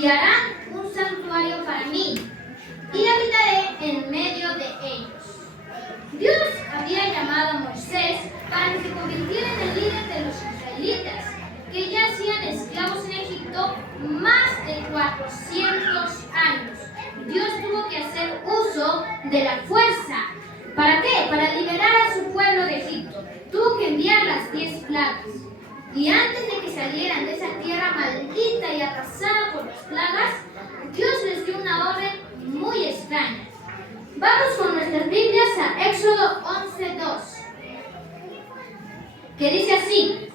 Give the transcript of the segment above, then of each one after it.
y harán un santuario para mí, y habitaré en medio de ellos. Dios había llamado a Moisés para que se convirtiera en el líder de los israelitas, que ya hacían esclavos en Egipto más de 400 años. Dios tuvo que hacer uso de la fuerza. ¿Para qué? Para liberar a su pueblo de Egipto. Tuvo que enviar las 10 plagas. Y antes de que salieran de esa tierra maldita y arrasada por las plagas, Dios les dio una orden muy extraña. Vamos con nuestras Biblias a Éxodo 11:2, que dice así: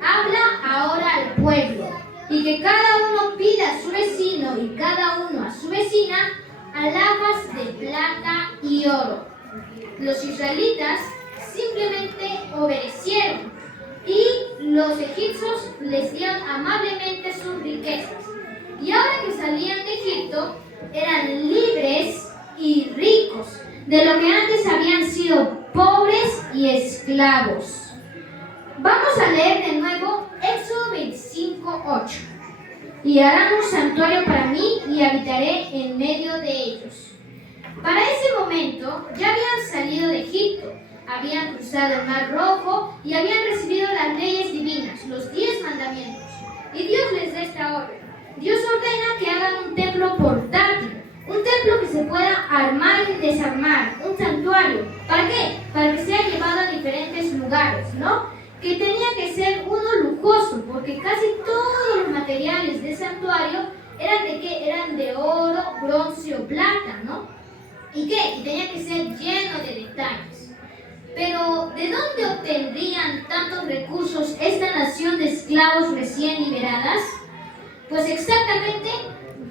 habla ahora al pueblo, y que cada uno pida a su vecino y cada uno a su vecina alhajas de plata y oro. Los israelitas simplemente obedecieron, y los egipcios les dieron amablemente sus riquezas. Y ahora que salían de Egipto, eran libres y ricos, de lo que antes habían sido pobres y esclavos. Vamos a leer de nuevo Éxodo 25:8. Y harán un santuario para mí y habitaré en medio de ellos. Para ese momento ya habían salido de Egipto, habían cruzado el Mar Rojo y habían recibido las leyes divinas, los 10 mandamientos. Y Dios les da esta orden. Dios ordena que hagan un templo portátil, un templo que se pueda armar y desarmar, un santuario. ¿Para qué? Para que sea llevado a diferentes lugares, ¿no? Que tenía que ser uno lujoso, porque casi todos los materiales del santuario eran de ¿qué? Eran de oro, bronce o plata, ¿no? ¿Y qué? Y tenía que ser lleno de detalles. Pero, ¿de dónde obtendrían tantos recursos esta nación de esclavos recién liberadas? Pues exactamente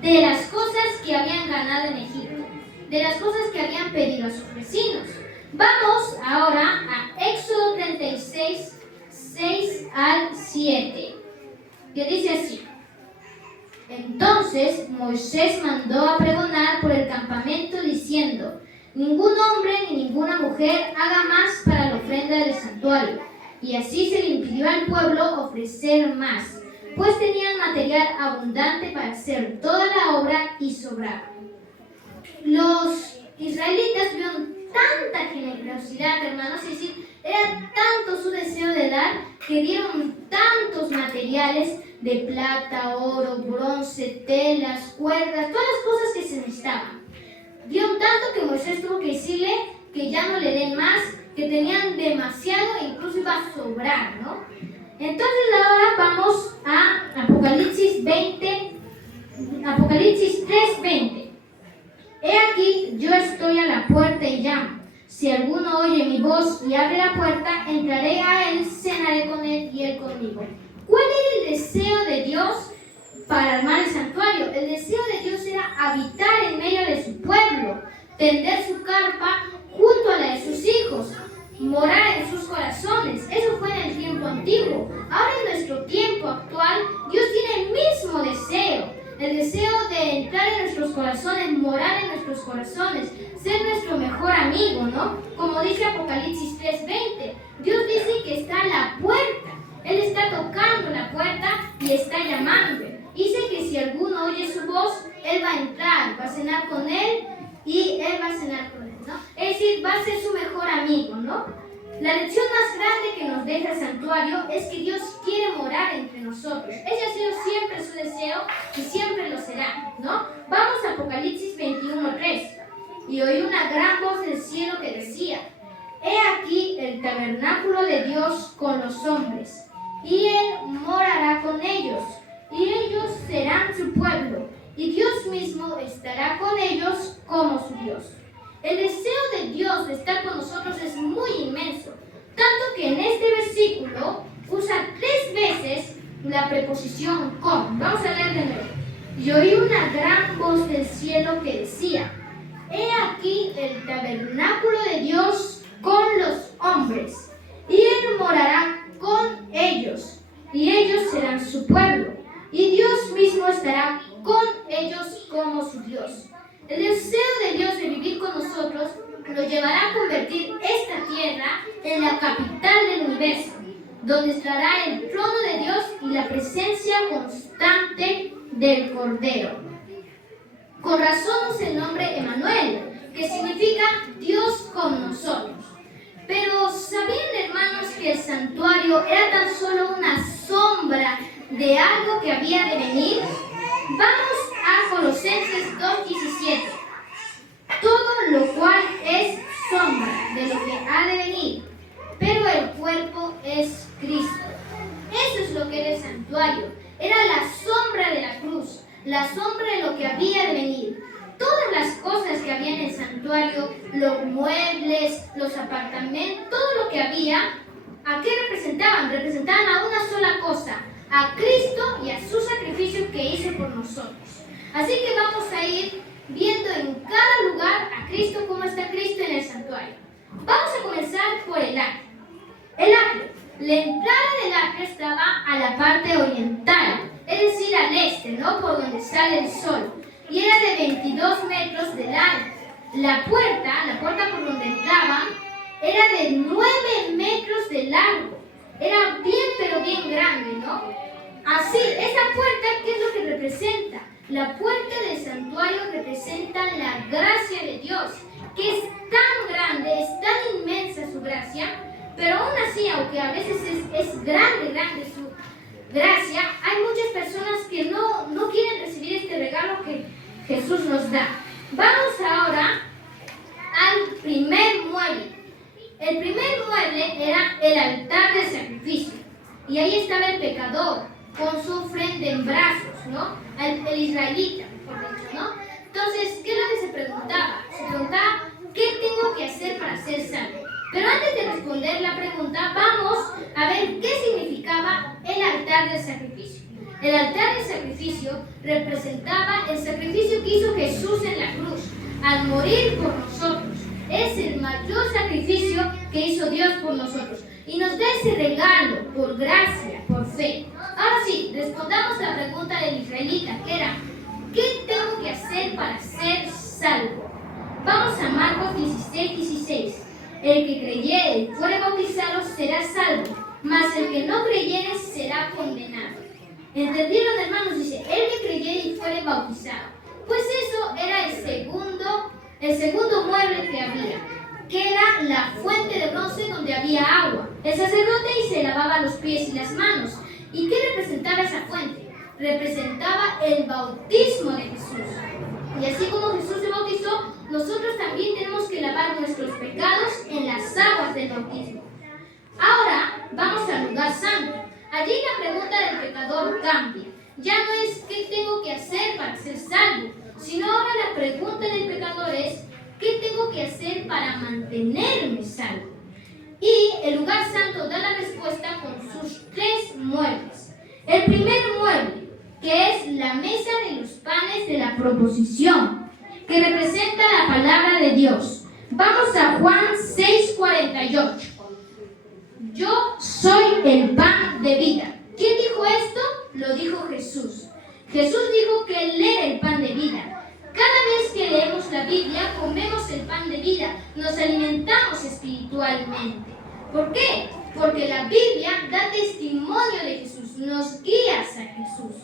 de las cosas que habían ganado en Egipto, de las cosas que habían pedido a sus vecinos. Vamos ahora a Éxodo 36, 6 al 7, que dice así: entonces Moisés mandó a pregonar por el campamento diciendo: ningún hombre ni ninguna mujer haga más para la ofrenda del santuario. Y así se le impidió al pueblo ofrecer más, pues tenían material abundante para hacer toda la obra y sobraba. Los israelitas vieron tanta generosidad, hermanos, es decir, era tanto su deseo de dar que dieron tantos materiales de plata, oro, bronce, telas, cuerdas, todas las cosas que se necesitaban. Dieron tanto que Moisés tuvo que decirle que ya no le den más, que tenían demasiado e incluso iba a sobrar, ¿no? Entonces ahora vamos a Apocalipsis 3:20. He aquí, yo estoy a la puerta y llamo. Si alguno oye mi voz y abre la puerta, entraré a él, cenaré con él y él conmigo. ¿Cuál era el deseo de Dios para armar el santuario? El deseo de Dios era habitar en medio de su pueblo, tender su carpa junto a la de sus hijos, morar en sus corazones. Eso fue en el tiempo antiguo. Ahora en nuestro tiempo actual, Dios tiene el mismo deseo. El deseo de entrar en nuestros corazones, morar en nuestros corazones, ser nuestro mejor amigo, ¿no? Como dice Apocalipsis 3:20, Dios dice que está a la puerta. Él está tocando la puerta y está llamando. Dice que si alguno oye su voz, Él va a entrar, va a cenar con Él y Él va a cenar con Él, ¿no? Es decir, va a ser su mejor amigo, ¿no? La lección más grande que nos deja el santuario es que Dios quiere morar entre nosotros. Ese ha sido siempre su deseo y siempre lo será, ¿no? Vamos a Apocalipsis 21:3. Y oí una gran voz del cielo que decía: he aquí el tabernáculo de Dios con los hombres, y Él morará con ellos, y ellos serán su pueblo, y Dios mismo estará con ellos como su Dios. El deseo de Dios de estar con nosotros es muy inmenso, tanto que en este versículo usa 3 veces la preposición con. Vamos a leer de nuevo. Y oí una gran voz del cielo que decía: he aquí el tabernáculo de Dios con los hombres, y Él morará con ellos, y ellos serán su pueblo, y Dios mismo estará con ellos como su Dios. El deseo de Dios de vivir con nosotros nos llevará a convertir esta tierra en la capital del universo, donde estará el trono de Dios y la presencia constante del Cordero. Con razón usa el nombre Emmanuel, que significa Dios con nosotros. Pero ¿sabían, hermanos, que el santuario era tan solo una sombra de algo que había de venir? Vamos a Colosenses 2:17. Todo lo cual es sombra de lo que ha de venir, pero el cuerpo es Cristo. Eso es lo que era el santuario. Era la sombra de la cruz, la sombra de lo que había de venir. Todas las cosas que había en el santuario, los muebles, los apartamentos, todo lo que había, ¿a qué representaban? Representaban a una sola cosa, a Cristo y a su sacrificio que hizo por nosotros. Así que vamos a ir viendo en cada lugar a Cristo, cómo está Cristo en el santuario. Vamos a comenzar por el atrio. El atrio. La entrada del atrio estaba a la parte oriental, es decir, al este, ¿no? Por donde sale el sol. Y era de 22 metros de largo. La puerta por donde entraban, era de 9 metros de largo. Era bien, pero bien grande, ¿no? Así, esa puerta, ¿qué es lo que representa? La puerta del santuario representa la gracia de Dios, que es tan grande, es tan inmensa su gracia, pero aún así, aunque a veces es grande su gracia, hay muchas personas que no quieren recibir este regalo que Jesús nos da. Vamos ahora al primer mueble. El primer mueble era el altar de sacrificio, y ahí estaba el pecador con su ofrenda en brazos, ¿no? El israelita, mejor dicho, ¿no? Entonces, ¿qué es lo que se preguntaba? Se preguntaba, ¿qué tengo que hacer para ser salvo? Pero antes de responder la pregunta, vamos a ver qué significaba el altar del sacrificio. El altar del sacrificio representaba el sacrificio que hizo Jesús en la cruz, al morir por nosotros. Es el mayor sacrificio que hizo Dios por nosotros. Y nos da ese regalo por gracia, por fe. Ahora sí, respondamos a la pregunta del israelita, que era, ¿qué tengo que hacer para ser salvo? Vamos a Marcos 16:16. El que creyere y fuere bautizado será salvo, mas el que no creyere será condenado. ¿Entendieron, hermanos? Dice, el que creyere y fuere bautizado. Pues eso era el segundo mueble que había, que era la fuente de bronce donde había agua. El sacerdote y se lavaba los pies y las manos. ¿Y qué representaba esa fuente? Representaba el bautismo de Jesús. Y así como Jesús se bautizó, nosotros también tenemos que lavar nuestros pecados en las aguas del bautismo. Ahora vamos al lugar santo. Allí la pregunta del pecador cambia. Ya no es ¿qué tengo que hacer para ser salvo?, sino ahora la pregunta del pecador es ¿qué tengo que hacer para mantenerme salvo? Y el lugar santo da la respuesta con sus 3 muebles. El primer mueble, que es la mesa de los panes de la proposición, que representa la palabra de Dios. Vamos a Juan 6:48. Yo soy el pan de vida. ¿Quién dijo esto? Lo dijo Jesús. Jesús dijo que Él era el pan de vida. Cada vez que leemos la Biblia, comemos el pan de vida, nos alimentamos espiritualmente. ¿Por qué? Porque la Biblia da testimonio de Jesús, nos guía hacia Jesús.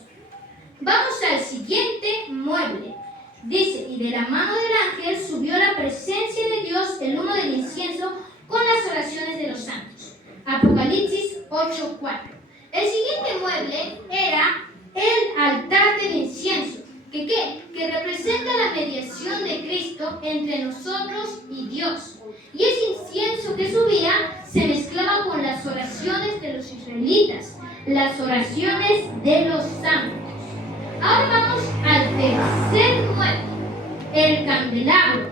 Vamos al siguiente mueble. Dice, y de la mano del ángel subió la presencia de Dios el humo del incienso con las oraciones de los santos. Apocalipsis 8:4. El siguiente mueble era el altar del incienso. Que representa la mediación de Cristo entre nosotros y Dios. Y ese incienso que subía se mezclaba con las oraciones de los israelitas, las oraciones de los santos. Ahora vamos al tercer mueble, el candelabro.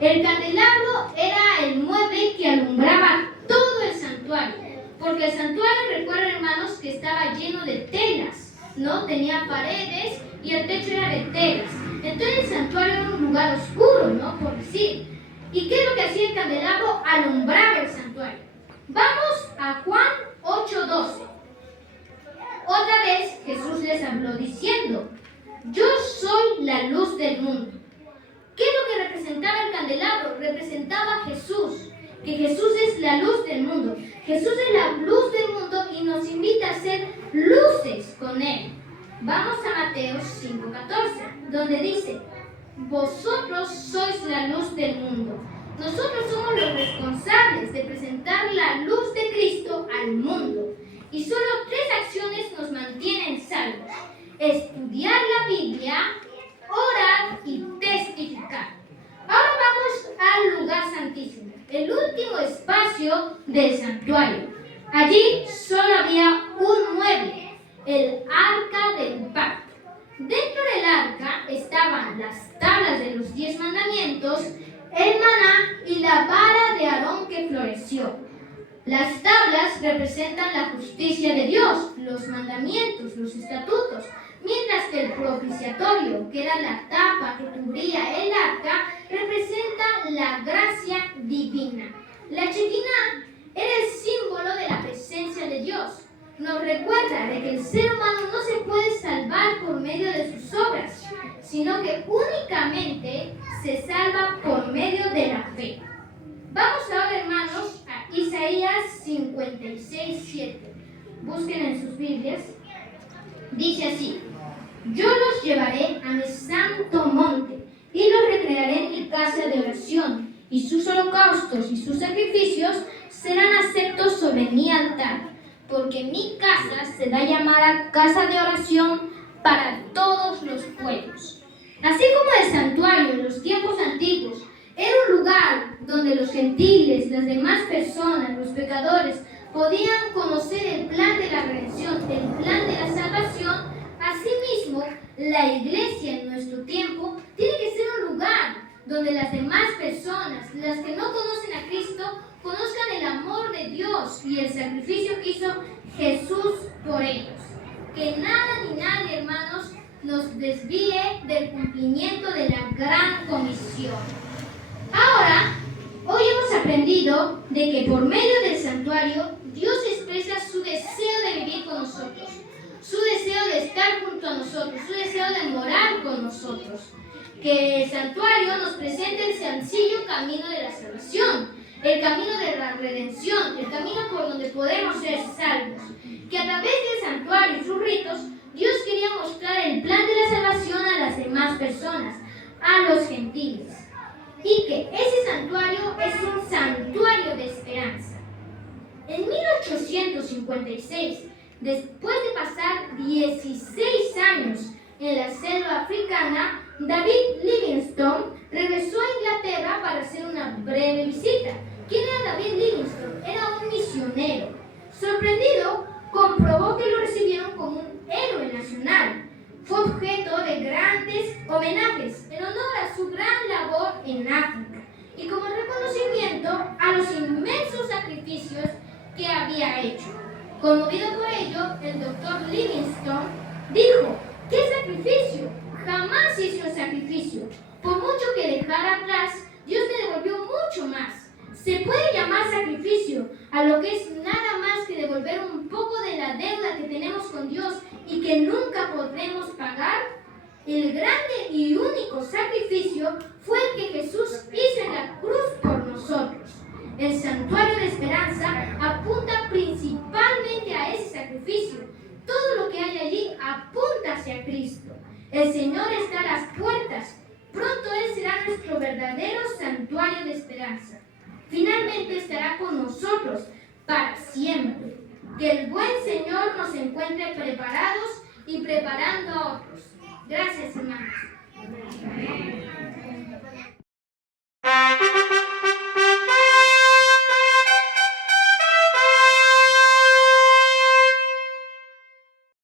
El candelabro era el mueble que alumbraba todo el santuario, porque el santuario, recuerden, hermanos, que estaba lleno de telas, ¿no? Tenía paredes y el techo era de telas. Entonces el santuario era un lugar oscuro, ¿no? Por decir. ¿Y qué es lo que hacía el candelabro? Alumbraba el santuario. Vamos a Juan 8:12. Otra vez Jesús les habló diciendo, yo soy la luz del mundo. ¿Qué es lo que representaba el candelabro? Representaba a Jesús, que Jesús es la luz del mundo. Jesús es la luz del mundo y nos invita a ser luces con Él. Vamos a Mateo 5:14, donde dice: vosotros sois la luz del mundo. Nosotros somos los responsables de presentar la luz de Cristo al mundo. Y solo 3 acciones nos mantienen salvos: estudiar la Biblia, orar y testificar. Ahora vamos al lugar santísimo, el último espacio del santuario. Allí solo había un mueble, el arca del pacto. Dentro del arca estaban las tablas de los 10 mandamientos, el maná y la vara de Aarón que floreció. Las tablas representan la justicia de Dios, los mandamientos, los estatutos, mientras que el propiciatorio, que era la tapa que cubría el arca, representa la gracia divina. La Shekinah era el símbolo de la presencia de Dios. Nos recuerda de que el ser humano no se puede salvar por medio de sus obras, sino que únicamente se salva por medio de la fe. Vamos ahora, hermanos, a Isaías 56:7. Busquen en sus Biblias. Dice así: yo los llevaré a mi santo monte y los recrearé en mi casa de oración, y sus holocaustos y sus sacrificios serán aceptos sobre mi altar, porque mi casa será llamada casa de oración para todos los pueblos. Así como el santuario en los tiempos antiguos era un lugar donde los gentiles, las demás personas, los pecadores, podían conocer el plan de la redención, el plan de la salvación, asimismo, la iglesia en nuestro tiempo tiene que ser un lugar donde las demás personas, las que no conocen a Cristo, conozcan el amor de Dios y el sacrificio que hizo Jesús por ellos. Que nada ni nadie, hermanos, nos desvíe del cumplimiento de la gran comisión. Ahora, hoy hemos aprendido de que por medio del santuario, Dios expresa su deseo de vivir con nosotros, su deseo de estar junto a nosotros, su deseo de morar con nosotros. Que el santuario nos presente el sencillo camino de la salvación, el camino de la redención, el camino por donde podemos ser salvos. Que a través del santuario y sus ritos, Dios quería mostrar el plan de la salvación a las demás personas, a los gentiles. Y que ese santuario es un santuario de esperanza. En 1856, después de pasar 16 años en la selva africana, David Livingstone regresó a Inglaterra para hacer una breve visita. ¿Quién era David Livingstone? Era un misionero. Sorprendido, comprobó que lo recibieron como un héroe nacional. Fue objeto de grandes homenajes en honor a su gran labor en África y como reconocimiento a los inmensos sacrificios que había hecho. Conmovido por ello, el doctor Livingstone dijo: ¿qué sacrificio? Jamás hice un sacrificio. Por mucho que dejara atrás, Dios me devolvió mucho más. Se puede llamar sacrificio a lo que es nada más que devolver un poco de la deuda que tenemos con Dios y que nunca podremos pagar. El grande y único sacrificio fue el que Jesús hizo en la cruz por nosotros. El santuario de esperanza apunta principalmente a ese sacrificio. Todo lo que hay allí apunta hacia Cristo. El Señor está a las puertas. Pronto Él será nuestro verdadero santuario de esperanza. Finalmente estará con nosotros para siempre. Que el buen Señor nos encuentre preparados y preparando a otros. Gracias, hermanos.